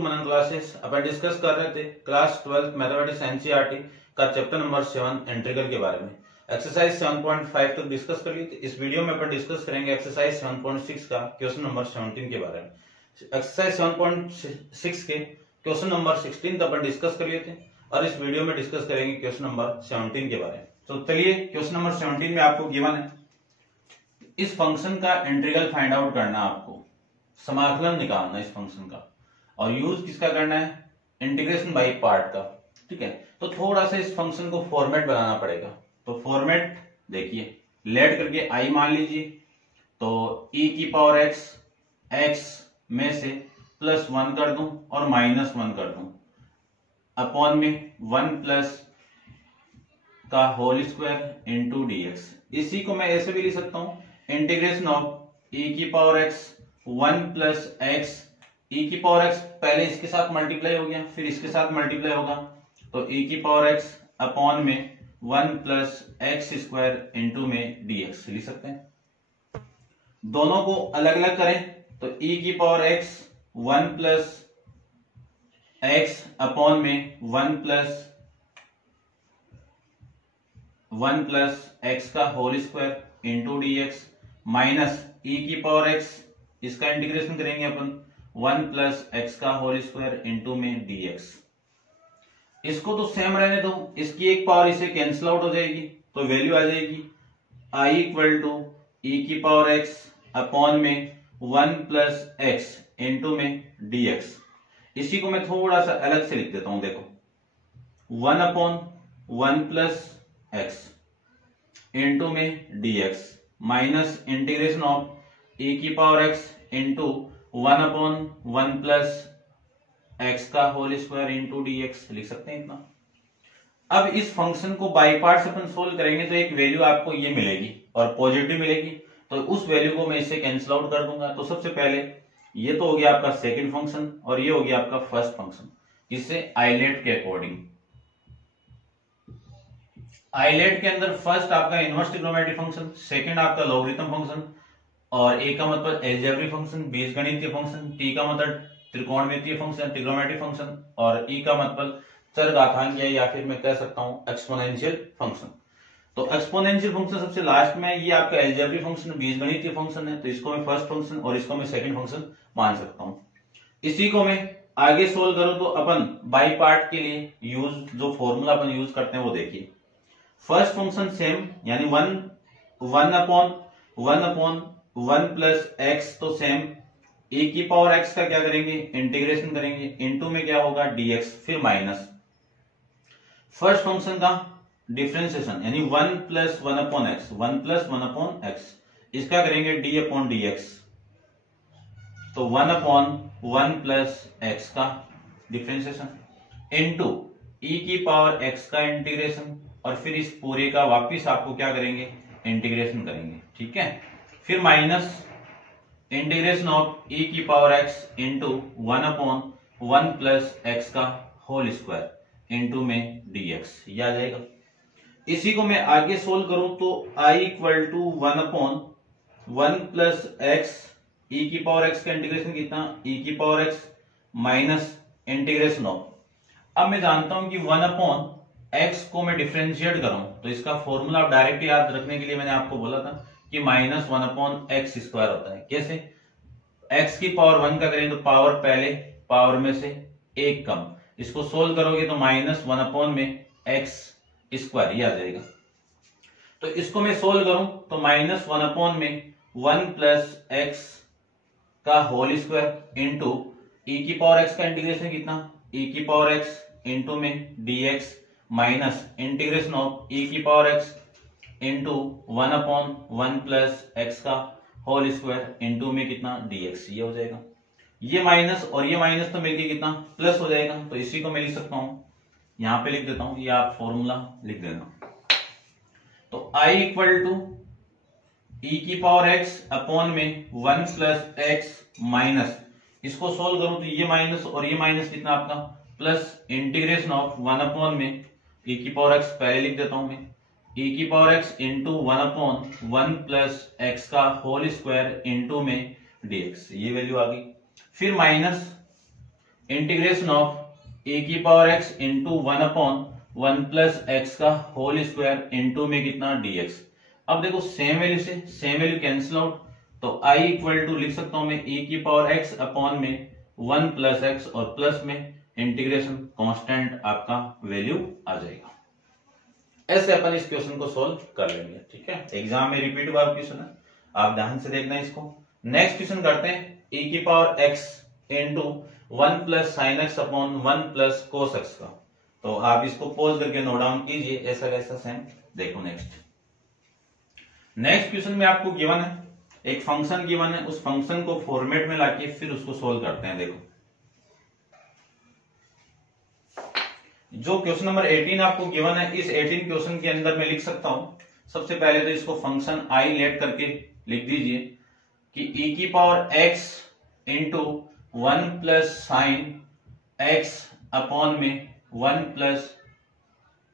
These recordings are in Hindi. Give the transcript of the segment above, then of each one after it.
मनन क्लासेस। अपन डिस्कस कर रहे थे क्लास 12 मैथमेटिक्स एनसीईआरटी का चैप्टर नंबर 7 इंटीग्रल के बारे में। एक्सरसाइज 7.5 तक डिस्कस कर ली थी। इस वीडियो में अपन डिस्कस करेंगे एक्सरसाइज 7.6 का क्वेश्चन नंबर 17 के बारे में। एक्सरसाइज 7.6 के क्वेश्चन नंबर 16 तक अपन डिस्कस कर लिए थे और इस वीडियो में डिस्कस करेंगे क्वेश्चन नंबर 17 के बारे में। तो चलिए क्वेश्चन नंबर 17 में आपको गिवन है इस फंक्शन का इंटीग्रल फाइंड आउट करना, आपको समाकलन निकालना इस फंक्शन का, और यूज किसका करना है, इंटीग्रेशन बाय पार्ट का। ठीक है, तो थोड़ा सा इस फंक्शन को फॉर्मेट बनाना पड़ेगा। तो फॉर्मेट देखिए, लेट करके आई मान लीजिए, तो e की पावर x में से +1 कर दूं और -1 कर दूं, अपॉन में 1 प्लस का होल स्क्वायर इंटू dx। इसी को मैं ऐसे भी लिख सकता हूं, इंटीग्रेशन ऑफ e की power x 1 plus x, e की पावर x पहले इसके साथ मल्टीप्लाई हो गया, फिर इसके साथ मल्टीप्लाई होगा, तो e की पावर x अपॉन में 1 प्लस एक्स स्क्वायर इंटू में dx लिख सकते हैं। दोनों को अलग अलग करें तो e की power x 1 plus x upon में 1 प्लस x का whole square into dx minus e की पावर x, इसका इंटीग्रेशन करेंगे अपन 1 प्लस एक्स का होल स्क्वायर इंटू में dx। इसको तो सेम रहने दो, इसकी एक पावर इसे कैंसिल आउट हो जाएगी, तो वैल्यू आ जाएगी i इक्वल टू e की पावर x अपॉन में 1 प्लस एक्स इंटू में dx। इसी को मैं थोड़ा सा अलग से लिख देता हूं, देखो 1 अपॉन 1 प्लस एक्स इंटू में dx minus integration of e की power x into 1 upon 1 plus x का होल स्क्वायर इंटू dx लिख सकते हैं इतना। अब इस फंक्शन को बाई पार्ट्स अपन सोल्व करेंगे तो एक वैल्यू आपको ये मिलेगी और पॉजिटिव मिलेगी, तो उस वैल्यू को मैं इसे कैंसिल आउट कर दूंगा। तो सबसे पहले ये तो हो गया आपका सेकंड फंक्शन और ये हो गया आपका फर्स्ट फंक्शन, इससे आइलेट के अकॉर्डिंग। आइलेट के अंदर फर्स्ट आपका इनवर्स ट्रिग्नोमेट्रिक फंक्शन, सेकंड आपका लॉगरिथम फंक्शन, और ए का मतलब अलजेब्रिक फंक्शन, बीजगणितीय फंक्शन, टी का मतलब त्रिकोणमितीय फंक्शन ट्रिग्नोमेट्रिक फंक्शन, और ई का मतलब चरघातांकीय या फिर मैं कह सकता हूं एक्सपोनेंशियल फंक्शन। तो एक्सपोनेंशियल फंक्शन सबसे लास्ट में, ये आपका अलजेब्रिक फंक्शन बीजगणितीय फंक्शन है, तो इसको मैं फर्स्ट फंक्शन और इसको मैं सेकंड फंक्शन मान सकता हूं। इसी को मैं आगे सोल्व करूं तो अपन बाई पार्ट के लिए यूज जो फॉर्मूला अपन यूज करते हैं वो देखिए। फर्स्ट फंक्शन सेम, यानी 1 अपॉन 1 प्लस एक्स, तो सेम e की पावर x का क्या करेंगे, इंटीग्रेशन करेंगे, इनटू में क्या होगा dx, फिर माइनस फर्स्ट फंक्शन का डिफरेंशिएशन, यानी 1 plus 1 upon x, 1 plus 1 upon x, इसका करेंगे d अपॉन dx, तो 1 अपॉन 1 प्लस एक्स का डिफरेंशिएशन इनटू e की पावर x का इंटीग्रेशन, और फिर इस पूरे का वापिस आपको क्या करेंगे, इंटीग्रेशन करेंगे। ठीक है, फिर माइनस इंटीग्रेशन ऑफ e की power x into 1 upon 1 plus x का होल स्क्वायर इंटू में dx, ये आ जाएगा। इसी को मैं आगे सोल्व करूं तो i equal to 1 upon 1 plus x, e की पावर x का इंटीग्रेशन कितना, e की power x minus integration of, अब मैं जानता हूं कि 1 अपॉन x को मैं डिफरेंशिएट करूं तो इसका फॉर्मूला आप डायरेक्ट याद रखने के लिए मैंने आपको बोला था कि -1 अपॉन एक्स स्क्वायर होता है। कैसे, x की पावर 1 का करें तो पावर पहले, पावर में से एक कम, इसको सोल्व करोगे तो -1 अपॉन में एक्स स्क्वायर ये आ जाएगा। तो इसको मैं सोल्व करूं तो -1 अपॉन में 1 प्लस एक्स का होल स्क्वायर इंटू e की पावर x का इंटीग्रेशन कितना, e की पावर x इंटू में dx minus integration of e की power x into 1 upon 1 plus x का होल स्क्वायर इंटू में कितना dx, ये हो जाएगा। ये माइनस और ये माइनस तो मिलके कितना प्लस हो जाएगा, तो इसी को मैं लिख सकता हूं, यहां पे लिख देता हूं, ये आप फॉर्मूला लिख देना। तो i इक्वल टू e की पावर x अपॉन में 1 प्लस एक्स माइनस, इसको सोल्व करूं तो ये माइनस और ये माइनस कितना आपका प्लस इंटीग्रेशन ऑफ 1 अपॉन में e की पावर x पहले लिख देता हूं मैं, e की power x into 1 upon 1 plus x का होल स्क्वायर इंटू में dx, ये वैल्यू आ गई। फिर माइनस इंटीग्रेशन ऑफ ए की power x into 1/1 plus x का होल स्क्वायर इंटू में कितना dx। अब देखो सेम वैल्यू से सेम वैल्यू कैंसिल आउट, तो i इक्वल टू लिख सकता हूं मैं e की पावर x अपॉन में 1 प्लस एक्स और प्लस में इंटीग्रेशन कांस्टेंट आपका वैल्यू आ जाएगा। ऐसे अपन इस क्वेश्चन को सोल्व कर लेंगे, ठीक है। एग्जाम में रिपीट हुआ क्वेश्चन है, आप ध्यान से देखना इसको। नेक्स्ट क्वेश्चन करते हैं e की power x into 1 plus sine x upon 1 plus cos x का। तो आप इसको पॉज करके नोट डाउन कीजिए, ऐसा कैसा सेम। देखो नेक्स्ट क्वेश्चन में आपको गिवन है एक फंक्शन गिवन है, उस फंक्शन को फॉर्मेट में लाके फिर उसको सोल्व करते हैं। देखो जो क्वेश्चन नंबर 18 आपको गिवन है, इस 18 क्वेश्चन के अंदर मैं लिख सकता हूं। सबसे पहले तो इसको फंक्शन आई लेट करके लिख दीजिए कि e की power x into 1 plus sine x upon में 1 प्लस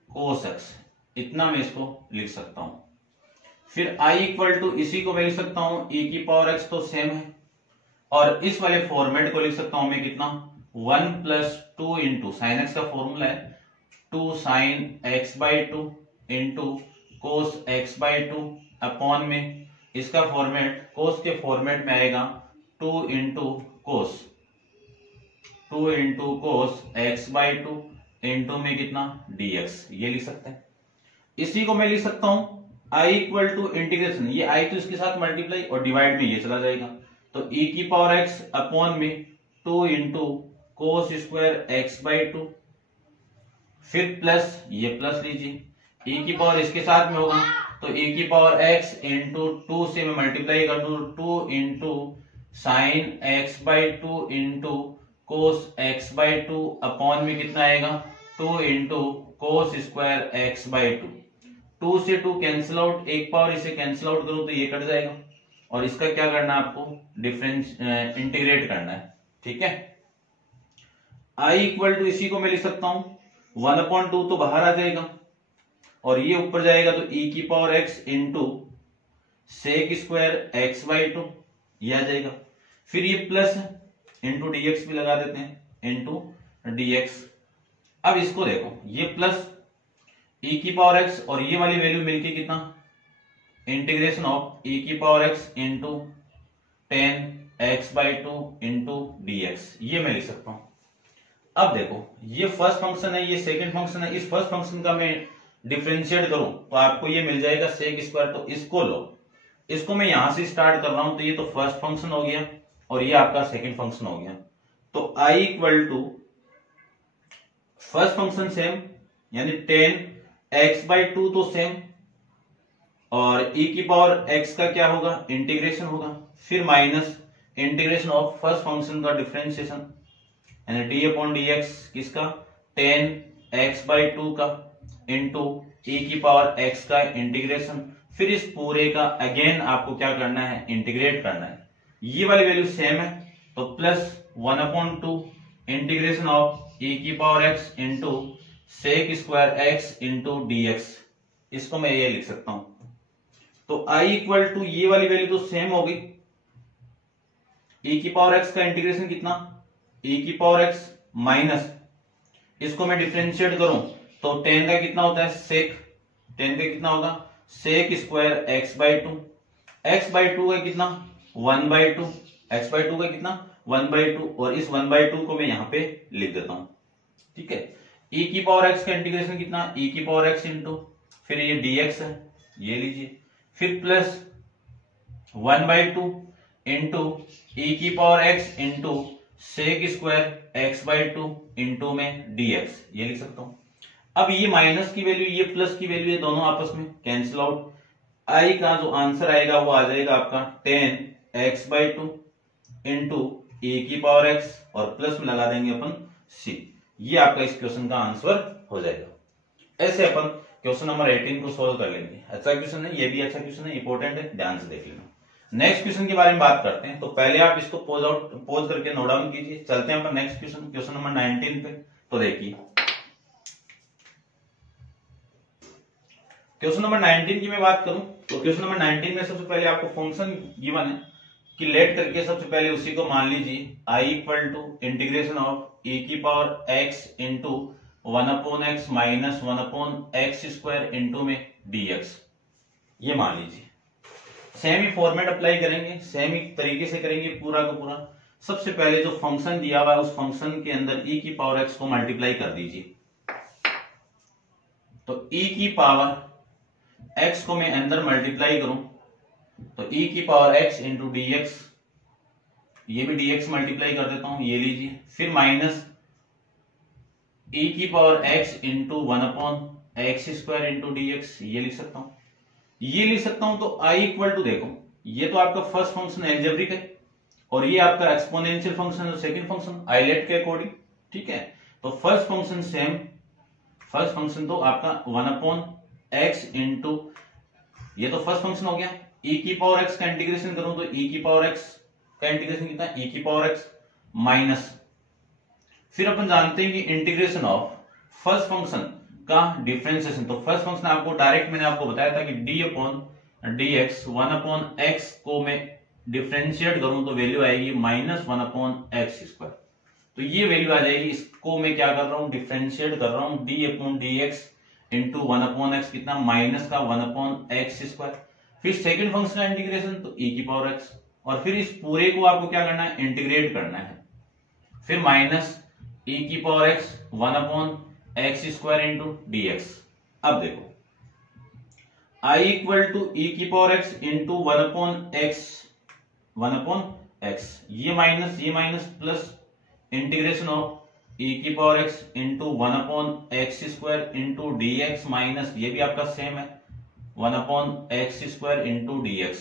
कोस एक्स, इतना मैं इसको लिख सकता हूं। फिर i इक्वल टू इसी को मैं लिख सकता हूं e की पावर x तो सेम है, और इस वाले फॉर्मेट को लिख सकता हूं मैं कितना 1 प्लस 2 इंटू साइन एक्स का फॉर्मूला है 2 sine x by 2 into cos x by 2 upon में इसका फॉर्मेट कोस के फॉर्मेट में आएगा 2 into cos x by 2 into में कितना dx, ये लिख सकते हैं। इसी को मैं लिख सकता हूं i इक्वल टू इंटीग्रेशन, ये i तो इसके साथ मल्टीप्लाई और डिवाइड में ये चला जाएगा, तो e की पावर x अपॉन में 2 into cos square x by 2, फिर प्लस ये प्लस लीजिए, e की पावर इसके साथ में होगा तो e की पावर x इंटू 2 से मैं मल्टीप्लाई कर दूं 2 into sine x by 2 into cos x by 2 upon में कितना आएगा 2 into cos square x by 2। 2 से 2 कैंसिल आउट, एक पावर इसे कैंसिल आउट करो तो ये कट जाएगा, और इसका क्या करना है आपको डिफरेंस इंटीग्रेट करना है, ठीक है। i इक्वल टू इसी को मैं लिख सकता हूं 1/2 तो बाहर आ जाएगा और ये ऊपर जाएगा तो e की power x into sec square x by 2 ये आ जाएगा। फिर ये प्लस है इंटू dx भी लगा देते हैं इंटू dx। अब इसको देखो ये प्लस e की पावर x और ये वाली वैल्यू मिलके कितना इंटीग्रेशन ऑफ e की power x into 10x by 2 into dx, ये मैं लिख सकता हूं। अब देखो ये फर्स्ट फंक्शन है, ये सेकंड फंक्शन है, इस फर्स्ट फंक्शन का मैं डिफरेंशिएट करूं तो आपको ये मिल जाएगा सेक स्क्वायर, तो इसको लो, इसको मैं यहां से स्टार्ट कर रहा हूं तो ये तो फर्स्ट फंक्शन हो गया और ये आपका सेकंड फंक्शन हो गया। तो i equal to first function same यानी 10x बाई 2 तो सेम, और e की पावर x का क्या होगा इंटीग्रेशन होगा, फिर minus integration of first function का डिफरेंशिएशन यानी d अपॉन dx किसका 10x बाई 2 का इंटू e की पावर x का इंटीग्रेशन, फिर इस पूरे का अगेन आपको क्या करना है इंटीग्रेट करना है। ये वाली वैल्यू सेम है तो प्लस 1/2 इंटीग्रेशन ऑफ e की power x into sec square x into dx, इसको मैं ये लिख सकता हूं। तो i इक्वल टू ये वाली वैल्यू तो सेम होगी, e की पावर x का इंटीग्रेशन कितना e की पावर x माइनस इसको मैं डिफरेंशिएट करूं तो 10 का कितना होता है सेक, 10 का कितना होगा sec square x by 2, x by 2 का कितना 1/2, x बाई 2 का कितना 1/2, और इस 1/2 को मैं यहां पे लिख देता हूं, ठीक है। e की पावर x का इंटीग्रेशन कितना e की पावर x इंटू फिर ये dx है ये लीजिए, फिर प्लस 1/2 इंटू e की power x into sec square x by 2 into में dx, ये लिख सकता हूं। अब ये माइनस की वैल्यू ये प्लस की वैल्यू, ये दोनों आपस में कैंसिल आउट, i का जो आंसर आएगा वो आ जाएगा आपका 10x बाई 2 इंटू ए की पावर x और प्लस में लगा देंगे अपन c, ये आपका इस क्वेश्चन का आंसर हो जाएगा। ऐसे अपन क्वेश्चन नंबर 18 को सोल्व कर लेंगे। अच्छा क्वेश्चन है, ये भी अच्छा क्वेश्चन है, इंपॉर्टेंट है, ध्यान से देख लेना। नेक्स्ट क्वेश्चन के बारे में बात करते हैं, तो पहले आप इसको पोज करके नोट डाउन कीजिए। चलते हैं अपन नेक्स्ट क्वेश्चन नंबर 19 पे। तो देखिए क्वेश्चन नंबर 19 की मैं बात करूं तो क्वेश्चन नंबर 19 में सबसे पहले आपको फंक्शन गिवन है कि लेट करके सबसे पहले उसी को मान लीजिए i equal to integration of e की power x into 1/x minus 1/x² into में dx, ये मान लीजिए। सेम ही फॉर्मेट अप्लाई करेंगे, सेम ही तरीके से करेंगे पूरा का पूरा। सबसे पहले जो फंक्शन दिया हुआ है उस फंक्शन के अंदर ई की पावर एक्स को मल्टीप्लाई कर दीजिए। तो ई की पावर एक्स को मैं अंदर मल्टीप्लाई करूं तो ई की power x into D x, ये भी dx मल्टीप्लाई कर देता हूं, ये लीजिए। फिर माइनस ई की power x into 1/x² into dx, ये लिख सकता हूं, ये लिख सकता हूं। तो i इक्वल टू, देखो ये तो आपका फर्स्ट फंक्शन एल्जेब्रिक है और ये आपका एक्सपोनेंशियल फंक्शन है सेकंड फंक्शन आइलेट के अकॉर्डिंग, ठीक है। तो first function same, first function तो आपका 1/x इंटू, ये तो फर्स्ट फंक्शन हो गया। e की पावर x का इंटीग्रेशन करूं तो e की पावर x का इंटीग्रेशन कितना है, e की पावर x माइनस, फिर अपन जानते हैं कि इंटीग्रेशन ऑफ फर्स्ट फंक्शन का डिफरेंशिएशन। तो फर्स्ट फंक्शन आपको डायरेक्ट मैंने आपको बताया था कि d/dx 1/x को मैं डिफरेंशिएट करूं तो वैल्यू आएगी माइनस 1/x²। तो ये वैल्यू आ जाएगी, इसको मैं क्या कर रहा हूं, डिफरेंशिएट कर रहा हूं d/dx इंटू 1/x कितना, माइनस का 1/x²। फिर सेकंड फंक्शन का इंटीग्रेशन तो e की पावर x, और फिर इस पूरे को आपको क्या करना है, इंटीग्रेट करना है। फिर माइनस e की power x 1/x² into dx। अब देखो i इक्वल टू e की पावर x इंटू 1/x, ये minus plus integration of e की power x into 1/x² into dx minus, ये भी आपका सेम है 1/x² इंटू dx।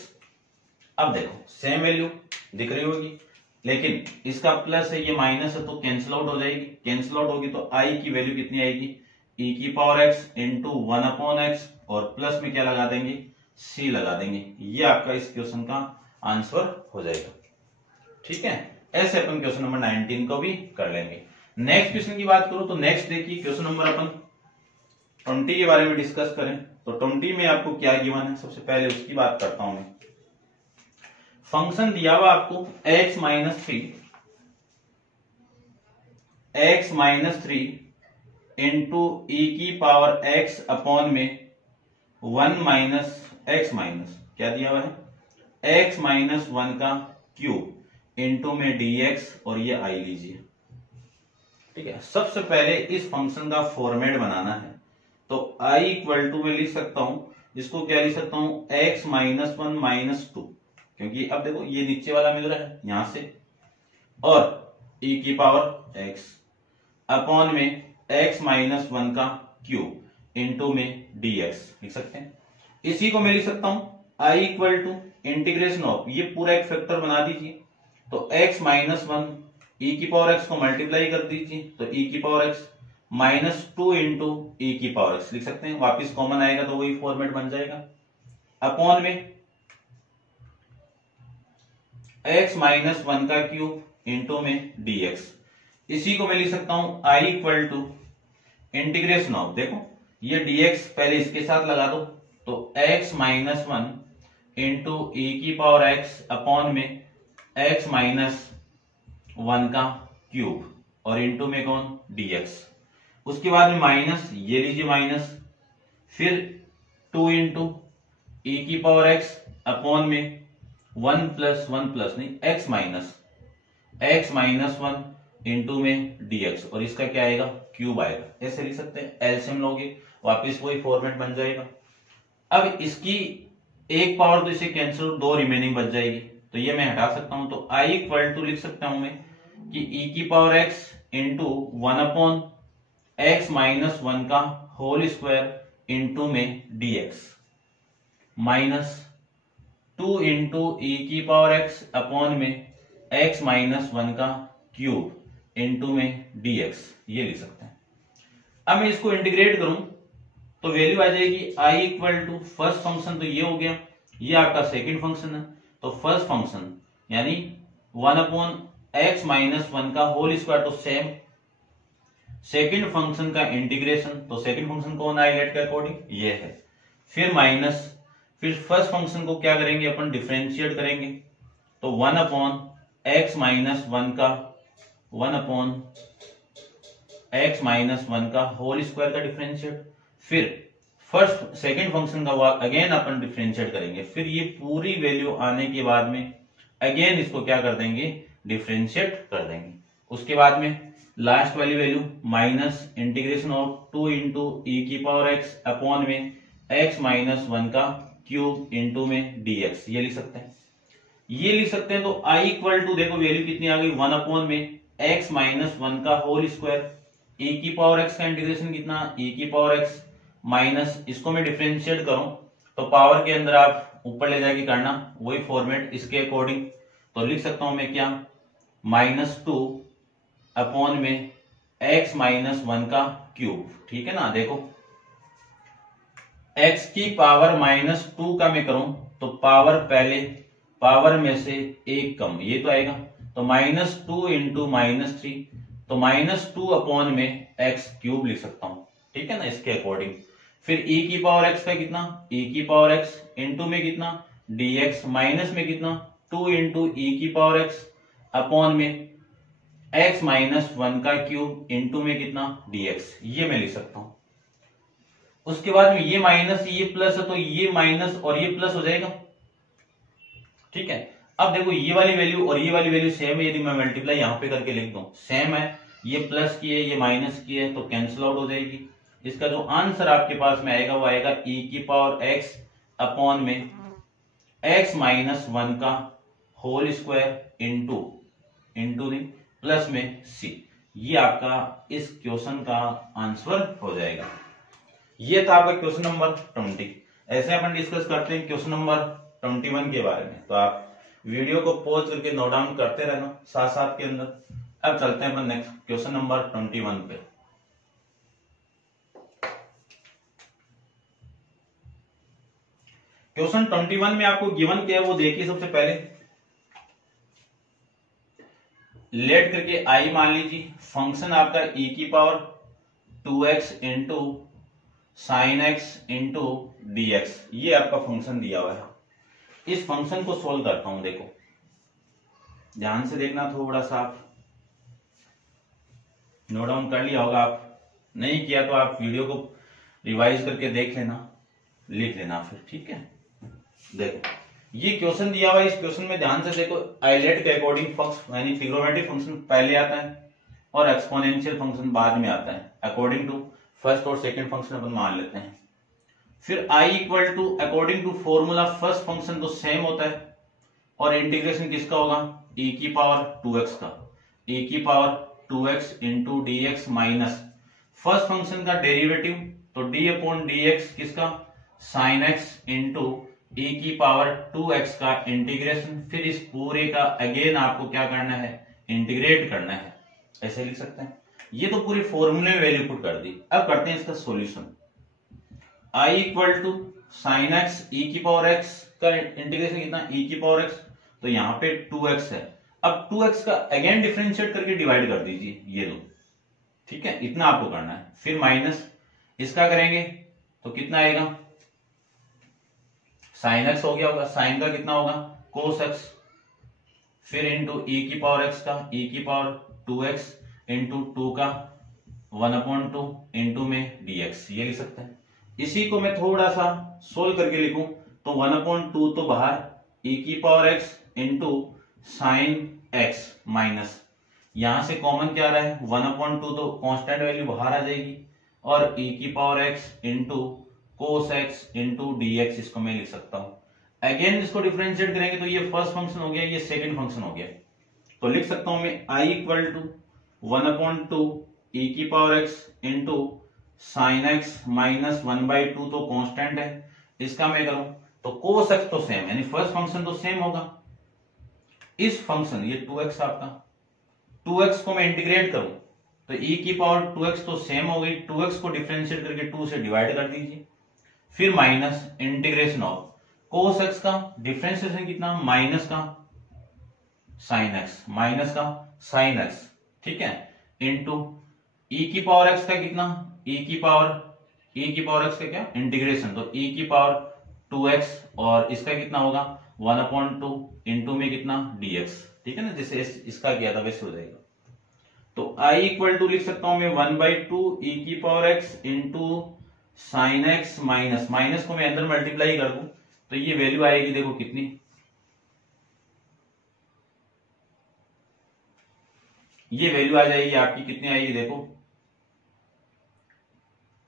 अब देखो सेम वैल्यू दिख रही होगी, लेकिन इसका प्लस है, ये माइनस है तो कैंसिल आउट हो जाएगी। कैंसिल आउट होगी तो i की वैल्यू कितनी आएगी, e की पावर x इंटू 1/x और प्लस में क्या लगा देंगे, c लगा देंगे। ये आपका इस क्वेश्चन का आंसर हो जाएगा, ठीक है। ऐसे अपन क्वेश्चन नंबर 19 को भी कर लेंगे। नेक्स्ट क्वेश्चन की बात करूं तो नेक्स्ट देखिए क्वेश्चन नंबर अपन 20 के बारे में डिस्कस करें तो 20 में आपको क्या गिवन है, सबसे पहले उसकी बात करता हूं मैं। फंक्शन दिया हुआ आपको x minus three into e की पावर x अपॉन में 1 माइनस x माइनस, क्या दिया हुआ है, x माइनस 1 का क्यूब इंटू में dx, और ये i लीजिए, ठीक है। सबसे पहले इस फंक्शन का फॉर्मेट बनाना है तो i इक्वल टू में लिख सकता हूं, इसको क्या लिख सकता हूं, x माइनस 1 माइनस 2, क्योंकि अब देखो ये नीचे वाला मिल रहा है यहां से, और e की पावर x अपॉन में x माइनस 1 का क्यूब इंटू में dx लिख सकते हैं। इसी को मैं लिख सकता हूं i equal to integration of, ये पूरा एक फैक्टर बना दीजिए तो x माइनस 1 e की पावर x को मल्टीप्लाई कर दीजिए तो e की power x minus 2 into e की पावर x लिख सकते हैं। वापिस कॉमन आएगा तो वही फॉर्मेट बन जाएगा, अपॉन में x माइनस 1 का क्यूब इंटू में dx। इसी को मैं लिख सकता हूं i equal to integration of, देखो ये dx पहले इसके साथ लगा दो तो x माइनस 1 इंटू ई की पावर x अपॉन में x माइनस 1 का क्यूब और इंटू में कौन, dx। उसके बाद में माइनस, ये लीजिए माइनस, फिर 2 इंटू ई की पावर x अपॉन में 1 प्लस नहीं x माइनस 1 इंटू में dx, और इसका क्या आएगा, क्यूब आएगा। ऐसे लिख सकते हैं, एलसीएम लोगे वापिस वही फॉर्मेट बन जाएगा। अब इसकी एक पावर तो इसे कैंसिल, 2 रिमेनिंग बच जाएगी तो ये मैं हटा सकता हूं तो i इक्वल टू लिख सकता हूं मैं कि e की power x into 1/x minus 1 का होल स्क्वायर इंटू में dx माइनस 2 इंटू ई की पावर x अपॉन में x माइनस 1 का क्यूब इंटू में dx, ये लिख सकते हैं। अब मैं इसको इंटीग्रेट करूं तो वैल्यू आ जाएगी i equal to first function, तो ये हो गया, ये आपका सेकंड फंक्शन है तो फर्स्ट फंक्शन यानी 1/x माइनस 1 का होल स्क्वायर, तो सेम सेकंड फंक्शन का इंटीग्रेशन, तो सेकंड फंक्शन कौन है आइलेट के अकॉर्डिंग, ये है। फिर माइनस, फिर फर्स्ट फंक्शन को क्या करेंगे अपन, डिफरेंशिएट करेंगे तो 1/x माइनस 1 का x माइनस 1 का होल स्क्वायर का डिफरेंशिएट, फिर फर्स्ट सेकंड फंक्शन का अगेन अपन डिफरेंशिएट करेंगे, फिर ये पूरी वैल्यू आने के बाद में अगेन इसको क्या कर देंगे, डिफरेंशिएट कर देंगे। उसके बाद में लास्ट वाली value minus integration of 2 into e की पावर एक्स अपॉन में x माइनस 1 का क्यूब इंटू में dx, ये लिख सकते हैं, ये लिख सकते हैं। तो i इक्वल टू देखो वैल्यू कितनी आ गई, 1 अपॉन में x माइनस 1 का होल स्क्वायर, e की पावर x का इंटीग्रेशन कितना, e की पावर x माइनस, इसको मैं डिफरेंशिएट करूं तो पावर के अंदर आप ऊपर ले जाके करना, वही फॉर्मेट इसके अकॉर्डिंग। तो लिख सकता हूं मैं क्या, -2 अपॉन में x माइनस 1 का क्यूब, ठीक है ना। देखो x की पावर -2 का मैं करूं तो पावर पहले पावर में से एक कम, ये तो आएगा, तो -2 इंटू -3, तो -2 अपॉन में x क्यूब लिख सकता हूं, ठीक है ना, इसके अकॉर्डिंग। फिर e की पावर x का कितना, e की पावर x इंटू में कितना dx, माइनस में कितना 2 इंटू e की पावर x अपॉन में x माइनस 1 का क्यूब इंटू में कितना dx, ये मैं लिख सकता हूं। उसके बाद में ये माइनस ये प्लस है, तो ये माइनस और ये प्लस हो जाएगा, ठीक है। अब देखो ये वाली वैल्यू और ये वाली वैल्यू सेम है, यदि मैं मल्टीप्लाई यहां पे करके लिख दूं, सेम है, ये प्लस की है ये माइनस की है, तो कैंसिल आउट हो जाएगी। इसका जो आंसर आपके पास में आएगा वो आएगा e की पावर x अपॉन में x माइनस 1 का होल स्क्वायर इंटू प्लस में c, ये आपका इस क्वेश्चन का आंसर हो जाएगा। ये था आपका क्वेश्चन नंबर 20। ऐसे अपन डिस्कस करते हैं क्वेश्चन नंबर 21 के बारे में, तो आप वीडियो को पॉज करके नोट डाउन करते रहना साथ साथ के अंदर। अब चलते हैं अपन नेक्स्ट क्वेश्चन नंबर 21 पे। क्वेश्चन 21 में आपको गिवन क्या है वो देखिए। सबसे पहले लेट करके आई मान लीजिए, फंक्शन आपका e की power 2x into sine x into dx, ये आपका फंक्शन दिया हुआ है। इस फंक्शन को सोल्व करता हूं, देखो ध्यान से देखना, थोड़ा सा आप नोट डाउन कर लिया होगा, आप नहीं किया तो आप वीडियो को रिवाइज करके देख लेना, लिख लेना फिर, ठीक है। देखो ये क्वेश्चन दिया हुआ है, इस क्वेश्चन में ध्यान से देखो, आइलेट के अकॉर्डिंग फंक्शन यानी ट्रिग्नोमेट्रिक फंक्शन पहले आता है और एक्सपोनेंशियल फंक्शन बाद में आता है, अकॉर्डिंग टू फर्स्ट और सेकंड फंक्शन अपन मान लेते हैं। फिर i equal to according to formula first function तो सेम होता है, और इंटीग्रेशन किसका होगा, e की पावर 2x का, e की power 2x into dx minus first function का डेरिवेटिव, तो d अपॉन dx किसका, साइन x इंटू e की पावर 2x का इंटीग्रेशन, फिर इस पूरे का अगेन आपको क्या करना है, इंटीग्रेट करना है, ऐसे लिख सकते हैं। ये तो पूरी फॉर्मूले में वैल्यू पुट कर दी। अब करते हैं इसका solution. i equal to sine x e की पावर x का इंटीग्रेशन कितना, e की पावर x, तो यहाँ पे 2x है, अब 2x का अगेन डिफरेंशिएट करके डिवाइड कर दीजिए, ये लो, ठीक है, इतना आपको करना है। फिर माइनस इसका करेंगे तो कितना आएगा, साइन एक्स हो गया होगा, साइन का कितना होगा कोस एक्स, फिर इंटू e की पावर x का, e की पावर 2x इंटू 2 का 1/2 इंटू में dx, ये लिख सकते हैं। इसी को मैं थोड़ा सा सोल्व करके लिखूं तो 1/2 तो बाहर, e की power x into sine x minus, यहां से कॉमन क्या आ रहा है 1/2, तो कांस्टेंट वैल्यू बाहर आ जाएगी, और e की power x into cos x into dx, इसको मैं लिख सकता हूं। अगेन इसको डिफरेंशिएट करेंगे तो ये फर्स्ट फंक्शन हो गया, ये सेकंड फंक्शन हो गया, तो लिख सकता हूं मैं i इक्वल टू 1/2 e की power x into sine x minus 1/2, तो कांस्टेंट है, इसका मैं करूं तो कोस x तो सेम, यानी फर्स्ट फंक्शन तो सेम होगा। इस फंक्शन ये 2x आपका, 2x को मैं इंटीग्रेट करूं तो e की पावर 2x तो सेम हो गई, 2x को डिफरेंशिएट करके 2 से डिवाइड कर दीजिए, फिर minus integration of cos x का डिफरेंशिएशन कितना, माइनस का साइन x, माइनस का साइन x, ठीक है, इंटू e की पावर x का कितना, e की पावर x का क्या इंटीग्रेशन, तो e की पावर 2x, और इसका कितना होगा 1/2 इंटू में कितना dx, ठीक है ना, जैसे इसका किया था वैसे हो जाएगा। तो आई इक्वल टू लिख सकता हूं मैं 1/2 ई की power x into sine x minus, minus को मैं अंदर मल्टीप्लाई कर दूं तो ये वैल्यू आएगी, देखो कितनी, ये वैल्यू आ जाएगी आपकी, कितनी आएगी देखो,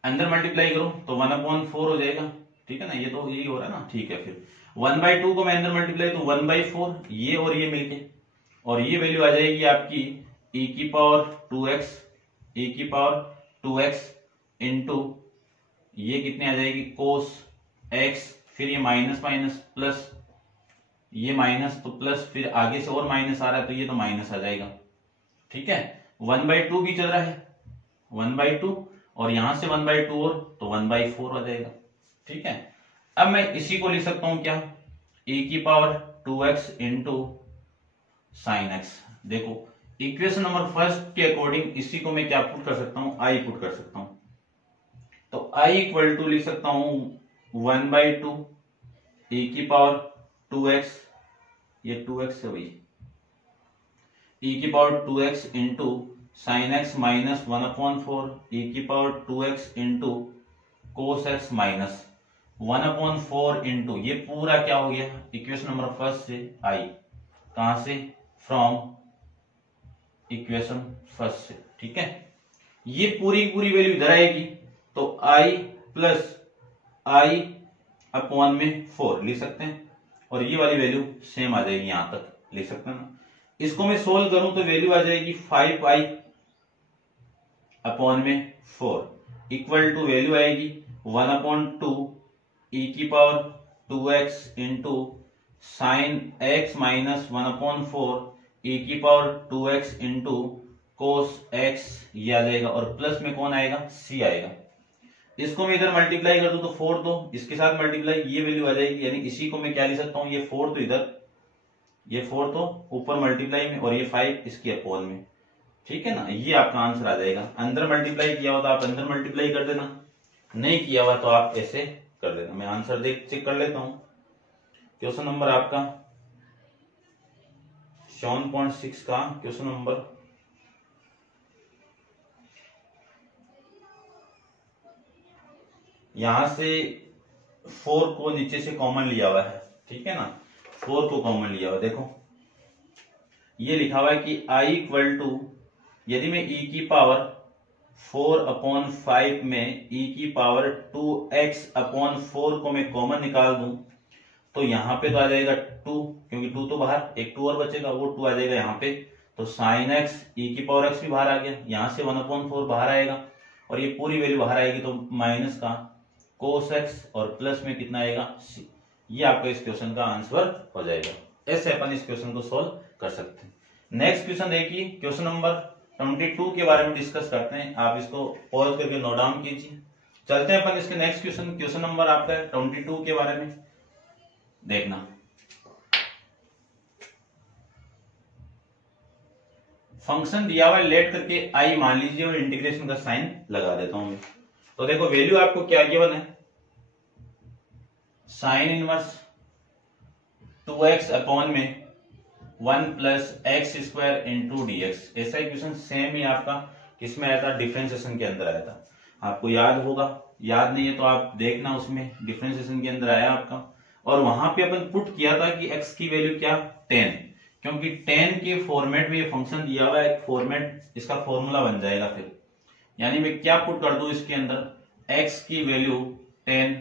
अंदर मल्टीप्लाई करो तो 1/4 हो जाएगा, ठीक है ना, ये तो यही हो रहा है ना, ठीक है। फिर 1/2 को मैं अंदर मल्टीप्लाई तो 1/4, ये और ये मिलके, और ये वैल्यू आ जाएगी आपकी e की पावर 2x, e की पावर 2x इंटू ये कितनी आ जाएगी कोस x, फिर ये माइनस माइनस प्लस, ये माइनस तो प्लस, फिर आगे से और माइनस आ रहा है तो ये तो माइनस आ जाएगा, ठीक है। 1/2 भी चल रहा है, 1/2 और यहां से 1/2 और तो 1/4 आ जाएगा, ठीक है। अब मैं इसी को लिख सकता हूं क्या, e की power 2x into sine x. देखो इक्वेशन नंबर फर्स्ट के अकॉर्डिंग इसी को मैं क्या पुट कर सकता हूं, आई पुट कर सकता हूं, तो आई इक्वल टू लिख सकता हूं 1/2 e की पावर 2x, ये 2x है भाई, e की power 2x into sine x minus 1/4 e की power 2x into cos x minus 1/4 into ये पूरा क्या हो गया, इक्वेशन नंबर फर्स्ट से आई, कहां से, फ्रॉम इक्वेशन फर्स्ट से, ठीक है। ये पूरी पूरी वैल्यू इधर आएगी तो आई प्लस आई अपॉन में 4 लिख सकते हैं, और ये वाली वैल्यू सेम आ जाएगी, यहां तक लिख सकते हैं ना। इसको मैं सोल्व करूं तो वैल्यू आ जाएगी 5i अपॉन में 4 इक्वल टू वैल्यू आएगी 1/2 e की power 2x into sine x minus 1/4 e की power 2x into cos x, ये आ जाएगा, और प्लस में कौन आएगा, c आएगा। इसको मैं इधर मल्टीप्लाई कर दूं तो 4 दो इसके साथ मल्टीप्लाई, ये वैल्यू आ जाएगी, यानी इसी को मैं क्या लिख सकता हूं, ये 4 तो इधर, ये 4 तो ऊपर मल्टीप्लाई में, और ये 5 इसके अपोन में, ठीक है ना। ये आपका आंसर आ जाएगा। अंदर मल्टीप्लाई किया हो तो आप अंदर मल्टीप्लाई कर देना, नहीं किया हुआ तो आप ऐसे कर देना। मैं आंसर देख चेक कर लेता हूं। क्वेश्चन नंबर आपका 7.6 का क्वेश्चन नंबर यहां से 4 को नीचे से कॉमन लिया हुआ है, ठीक है ना, 4 को कॉमन लिया हुआ, देखो ये लिखा हुआ है कि i इक्वल टू, यदि मैं e की पावर 4/5 में e की पावर 2x अपॉन 4 को मैं कॉमन निकाल दूं तो यहां पे तो आ जाएगा 2, क्योंकि 2 तो बाहर, एक 2 और बचेगा, वो 2 आ जाएगा यहां पे, तो साइन x e की पावर x भी बाहर आ गया, यहां से 1/4 बाहर आएगा, और ये पूरी वैल्यू बाहर आएगी तो माइनस का कोस x, और प्लस में कितना आएगा c। ये आपका इस क्वेश्चन का आंसर हो जाएगा। ऐसे अपन इस क्वेश्चन को सोल्व कर सकते हैं। नेक्स्ट क्वेश्चन देखिए, क्वेश्चन नंबर 22 के बारे में डिस्कस करते हैं। आप इसको पॉज करके नोट डाउन कीजिए। चलते हैं अपन इसके नेक्स्ट क्वेश्चन, क्वेश्चन नंबर आपका 22 के बारे में देखना। फंक्शन दिया हुआ है, लेट करके आई मान लीजिए और इंटीग्रेशन का साइन लगा देता हूं मैं। तो देखो वैल्यू आपको क्या गिवन है, साइन इनवर्स 2x अपॉन में 1 plus x square into D x. ऐसा इक्वेशन सेम ही आपका किसमें आया था, डिफरेंशिएशन के अंदर आया था, आपको याद होगा, याद नहीं है तो आप देखना, उसमें डिफरेंशिएशन के अंदर आया आपका, और वहां पे अपन पुट किया था कि x की वैल्यू क्या 10, क्योंकि 10 के फॉर्मेट में ये फंक्शन दिया हुआ है, एक फॉर्मेट इसका फॉर्मूला बन जाएगा फिर, यानी मैं क्या पुट कर दूं इसके अंदर, x की वैल्यू 10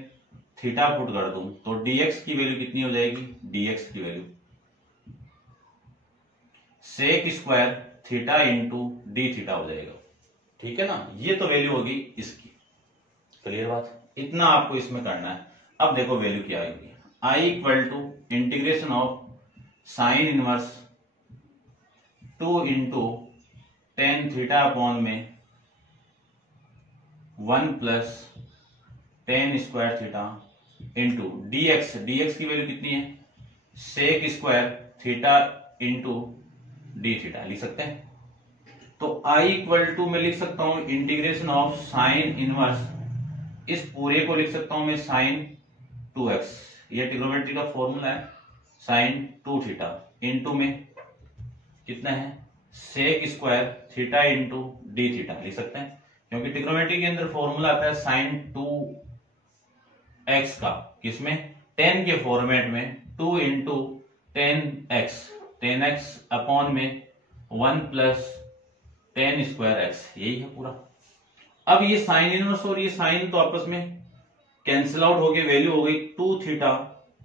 थीटा पुट कर दूं तो dx की वैल्यू कितनी हो जाएगी, dx की value sec square theta into d theta हो जाएगा, ठीक है ना। ये तो वैल्यू होगी इसकी, क्लियर बात, इतना आपको इसमें करना है। अब देखो वैल्यू क्या आएगी, i equal to integration of sine inverse 2 into tan theta upon में 1 plus tan square theta into dx, dx की वैल्यू कितनी है, sec square theta into d theta लिख सकते हैं। तो i इक्वल टू मैं लिख सकता हूं इंटीग्रेशन ऑफ साइन इनवर्स, इस पूरे को लिख सकता हूं मैं साइन 2x, ये ट्रिग्नोमेट्री का फॉर्मूला है, साइन 2 थीटा इंटू में कितना है sec square theta into d theta लिख सकते हैं, क्योंकि ट्रिग्नोमेट्री के अंदर फॉर्मूला आता है साइन 2x का, किसमें, टेन के फॉर्मेट में, 2 इंटू टेन एक्स अपॉन में 1 प्लस टेन स्क्वायर एक्स, यही है पूरा। अब ये साइन इनवर्स और ये साइन तो आपस में कैंसिल आउट हो गए, वैल्यू हो गई 2 theta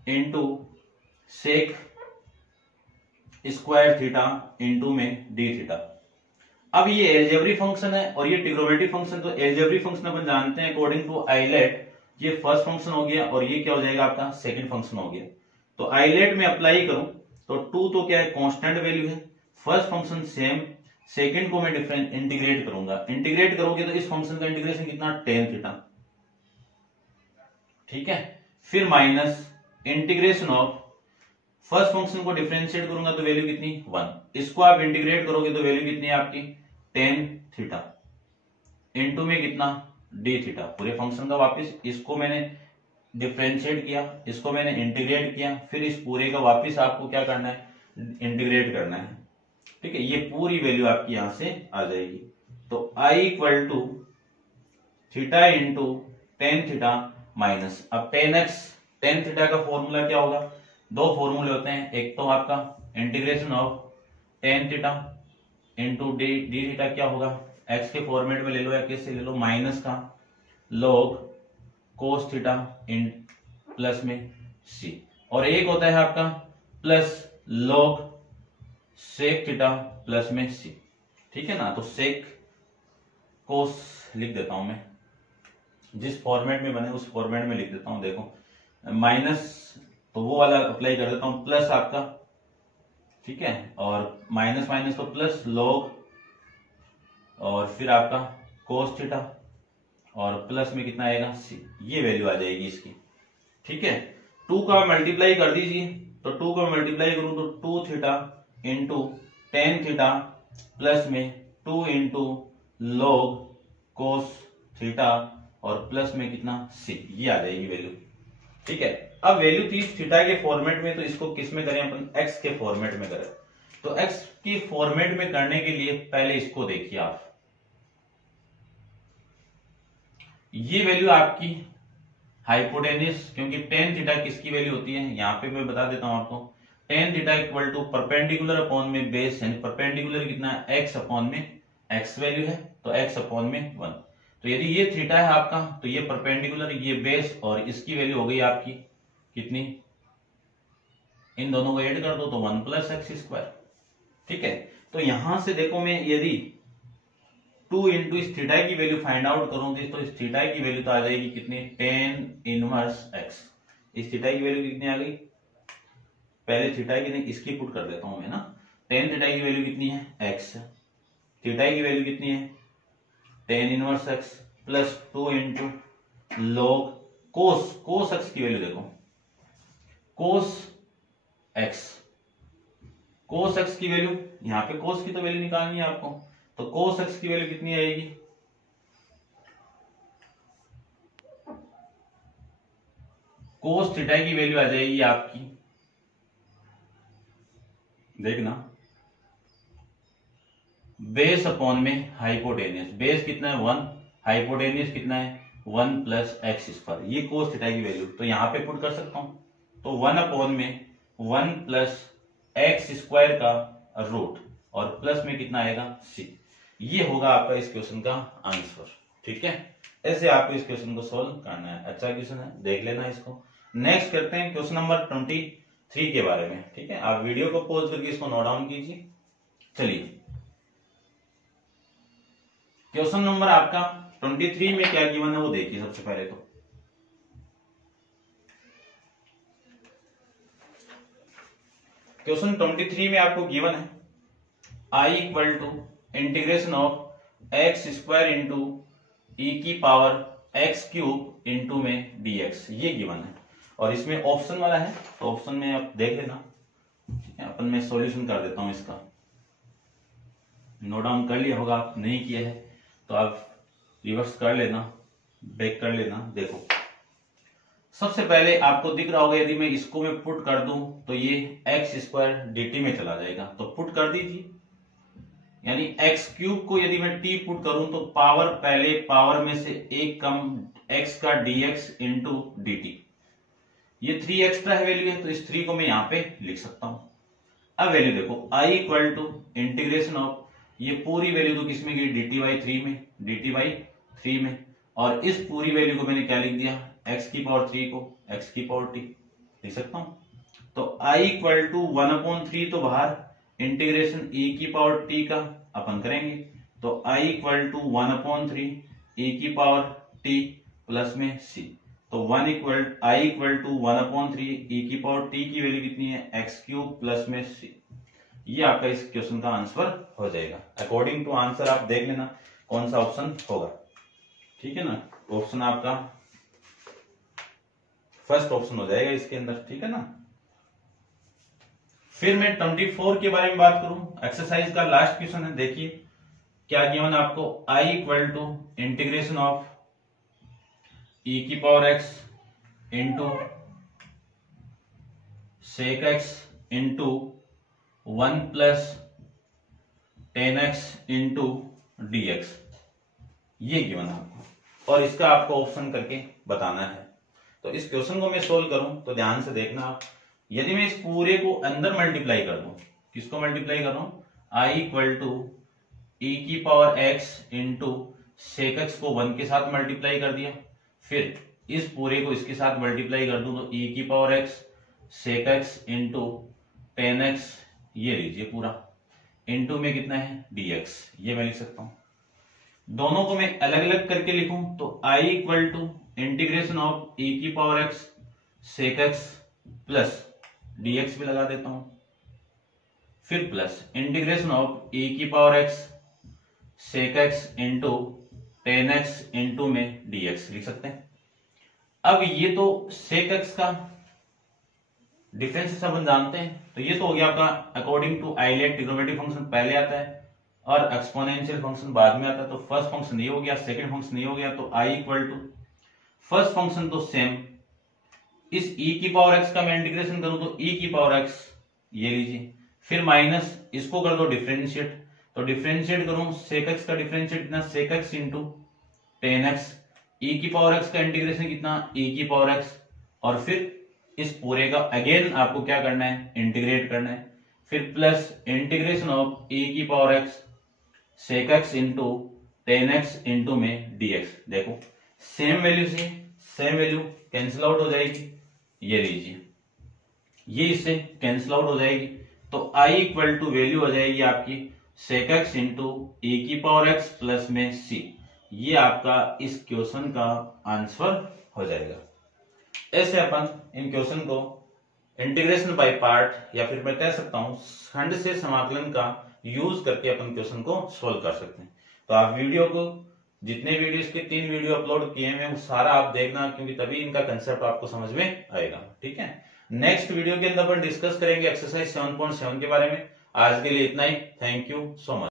into sec square theta into में डी थीटा। अब ये एलजेब्रिक फंक्शन है और ये ट्रिग्नोमेट्रिक फंक्शन, तो एलजेब्रिक फंक्शन अपन जानते हैं अकॉर्डिंग टू आइलेट, ये फर्स्ट फंक्शन हो गया और ये क्या हो जाएगा आपका सेकंड फंक्शन हो गया। तो आइलेट में अप्लाई करूं तो 2 तो क्या है, कांस्टेंट वैल्यू है, फर्स्ट फंक्शन सेम, सेकंड को मैं डिफरेंट इंटीग्रेट करूंगा, इंटीग्रेट करोगे तो इस फंक्शन का इंटीग्रेशन कितना, टेन थीटा, ठीक है। फिर minus integration of first function को डिफरेंशिएट करूंगा तो वैल्यू कितनी, 1, इसको आप इंटीग्रेट करोगे तो वैल्यू कितनी है आपकी, टेन थीटा इंटू में कितना, डी थीटा, पूरे फंक्शन का वापस, इसको मैंने डिफरेंशिएट किया, इसको मैंने इंटीग्रेट किया, फिर इस पूरे का वापस आपको क्या करना है, इंटीग्रेट करना है, ठीक है। ये पूरी वैल्यू आपकी यहां से आ जाएगी। तो I equal to theta into tan theta minus, अब टेन एक्स, टेन थीटा का फॉर्मूला क्या होगा, दो फॉर्मूले होते हैं, एक तो आपका integration of tan theta into d theta क्या होगा, एक्स के फॉर्मेट में ले लो या कैसे ले लो, माइनस का log कोस थीटा इन प्लस में सी, और एक होता है आपका plus log sec theta plus में सी, ठीक है ना। तो सेक कोस लिख देता हूं मैं, जिस फॉर्मेट में बने उस फॉर्मेट में लिख देता हूं, देखो माइनस तो वो वाला अप्लाई कर देता हूं, प्लस आपका, ठीक है, और माइनस माइनस तो प्लस log और फिर आपका कोस थीटा और प्लस में कितना आएगा सी, ये वैल्यू आ जाएगी इसकी, ठीक है। 2 का मल्टीप्लाई कर दीजिए, तो 2 का मल्टीप्लाई करूं तो 2 theta into tan theta plus में 2 इंटू log कोस थीटा और प्लस में कितना सी, ये आ जाएगी वैल्यू, ठीक है। अब वैल्यू थी थीटा के फॉर्मेट में, तो इसको किस में करें अपन, एक्स के फॉर्मेट में करें। तो एक्स की फॉर्मेट में करने के लिए पहले इसको देखिए आप, ये वैल्यू आपकी हाइपोटेन्यूस, क्योंकि टेन थीटा किसकी वैल्यू होती है, यहां पे मैं बता देता हूं आपको, tan theta equal to perpendicular upon में बेस, यानी परपेंडिकुलर कितना है, एक्स अपॉन में एक्स वैल्यू है, तो एक्स अपॉन में 1। तो यदि ये थीटा है आपका तो ये परपेंडिकुलर, ये बेस, और इसकी वैल्यू हो गई आपकी कितनी, इन दोनों को ऐड कर दो तो 1 प्लस एक्स स्क्वायर, ठीक है। तो यहां से देखो मैं यदि 2 इंटू इस थीटा की वैल्यू फाइंड आउट करूंगी तो इस थीटा की वैल्यू तो आ जाएगी कितनी, टेन इनवर्स एक्स, इस थीटा की वैल्यू कितनी आ गई, पहले थीटा की नहीं इसकी पुट कर देता हूं मैं ना, टेन थीटा की वैल्यू कितनी है, एक्स, थीटा की वैल्यू कितनी है, tan inverse x plus 2 into log cos x की वैल्यू देखो, कोस एक्स की वैल्यू, यहां पे कोस की तो वैल्यू निकालनी है आपको, तो कोस एक्स की वैल्यू कितनी आएगी, कोस थीटा की वैल्यू आ जाएगी आपकी, देखना, बेस अपॉन में हाइपोटेनियस, बेस कितना है 1, हाइपोटेनियस कितना है 1 प्लस एक्स स्क्वायर, ये कोस थीटा की वैल्यू, तो यहां पे पुट कर सकता हूं, तो 1 अपॉन में 1 प्लस एक्स स्क्वायर का रूट और प्लस में कितना आएगा सी, ये होगा आपका इस क्वेश्चन का आंसर, ठीक है। ऐसे आपको इस क्वेश्चन को सोल्व करना है, अच्छा क्वेश्चन है, देख लेना इसको। नेक्स्ट करते हैं क्वेश्चन नंबर 23 के बारे में, ठीक है। आप वीडियो को पॉज करके इसको नोट डाउन कीजिए। चलिए क्वेश्चन नंबर आपका 23 में क्या गिवन है वो देखिए। सबसे पहले तो क्वेश्चन 23 में आपको गिवन है I equal to integration of x square into e की पावर एक्स क्यूब इंटू में डीएक्स, ये गिवन है और इसमें ऑप्शन वाला है, तो ऑप्शन में आप देख लेना, ठीक है। अपन मैं सॉल्यूशन कर देता हूं इसका, नोट डाउन कर लिया होगा, आप नहीं किया है तो आप रिवर्स कर लेना, बैक कर लेना। देखो सबसे पहले आपको दिख रहा होगा, यदि मैं इसको मैं पुट कर दूं तो ये एक्स स्क्वायर dt में चला जाएगा, तो पुट कर दीजिए, यानी एक्स क्यूब को यदि मैं टी पुट करूं तो पावर पहले पावर में से एक कम एक्स का डीएक्स इंटू डी टी। ये 3 एक्स्ट्रा है वैल्यू है तो इस 3 को मैं यहां पे लिख सकता हूं। अब वैल्यू देखो i equal to integration of, ये पूरी वैल्यू तो किसमें गई dt बाई 3 में, dt बाई 3 में, और इस पूरी वैल्यू को मैंने क्या लिख दिया x की पावर 3 को x की पावर t लिख सकता हूं। तो i इक्वल टू 1/3 तो बाहर इंटीग्रेशन e की पावर t का अपन करेंगे, तो i इक्वल टू 1/3 e की पावर t प्लस में c, तो i इक्वल टू 1/3 e की पावर t की वैल्यू कितनी है x क्यूब प्लस में c। ये आपका इस क्वेश्चन का आंसर हो जाएगा। अकॉर्डिंग टू आंसर आप देख लेना कौन सा ऑप्शन होगा, ठीक है ना। ऑप्शन आपका फर्स्ट ऑप्शन हो जाएगा इसके अंदर, ठीक है ना। फिर मैं 24 के बारे में बात करूं, एक्सरसाइज का लास्ट क्वेश्चन है। देखिए क्या गिवन आपको, i equal to integration of e की power x into sec x into 1 plus 10x into dx, ये गिवन आपको, और इसका आपको ऑप्शन करके बताना है। तो इस क्वेश्चन को मैं सोल्व करूं तो ध्यान से देखना आप, यदि मैं इस पूरे को अंदर मल्टीप्लाई कर दूं, किसको मल्टीप्लाई कर रहा हूं, i इक्वल टू e की power x into sec x को 1 के साथ मल्टीप्लाई कर दिया, फिर इस पूरे को इसके साथ मल्टीप्लाई कर दूं तो e की power x sec x into 10x, ये लीजिए पूरा, इंटू में कितना है dx, ये मैं लिख सकता हूं। दोनों को मैं अलग अलग करके लिखूं तो i equal to integration of e की power x sec x plus dx भी लगा देता हूं, फिर प्लस इंटीग्रेशन ऑफ e की power x sec x into 10x into में dx लिख सकते हैं। अब ये तो सेक x का डिफरेंस अपन जानते हैं, तो ये तो हो गया आपका according to ILATE trigonometric function पहले आता है और एक्सपोनेंशियल फंक्शन बाद में आता है। तो फर्स्ट फंक्शन ये हो गया, सेकंड फंक्शन ये हो गया, तो i equal to first function तो सेम, इस e की पावर x का मैं इंटीग्रेशन करूं तो e की पावर x ये लीजिए, फिर माइनस इसको कर दो डिफरेंशिएट, तो डिफरेंशिएट करूं सेक x का डिफरेंशिएट कितना सेक x इंटू 10x, e की पावर x का इंटीग्रेशन कितना e की पावर x, और फिर इस पूरे का अगेन आपको क्या करना है इंटीग्रेट करना है, फिर प्लस इंटीग्रेशन ऑफ e की power x sec x into 10x into में dx। देखो सेम वैल्यू से सेम वैल्यू कैंसिल आउट हो जाएगी, ये लीजिए ये इससे कैंसिल आउट हो जाएगी, तो i इक्वल टू वैल्यू हो जाएगी आपकी सेक x इंटू e की पावर x प्लस में c। ये आपका इस क्वेश्चन का आंसर हो जाएगा। ऐसे अपन इन क्वेश्चन को इंटीग्रेशन बाय पार्ट या फिर मैं कह सकता हूं खंड से समाकलन का यूज करके अपन क्वेश्चन को सोल्व कर सकते हैं। तो आप वीडियो को जितने वीडियो इसके 3 वीडियो अपलोड किए हैं वो सारा आप देखना, क्योंकि तभी इनका कंसेप्ट आपको समझ में आएगा, ठीक है। नेक्स्ट वीडियो के अंदर अपन डिस्कस करेंगे एक्सरसाइज 7.7 के बारे में। आज के लिए इतना ही, थैंक यू सो मच।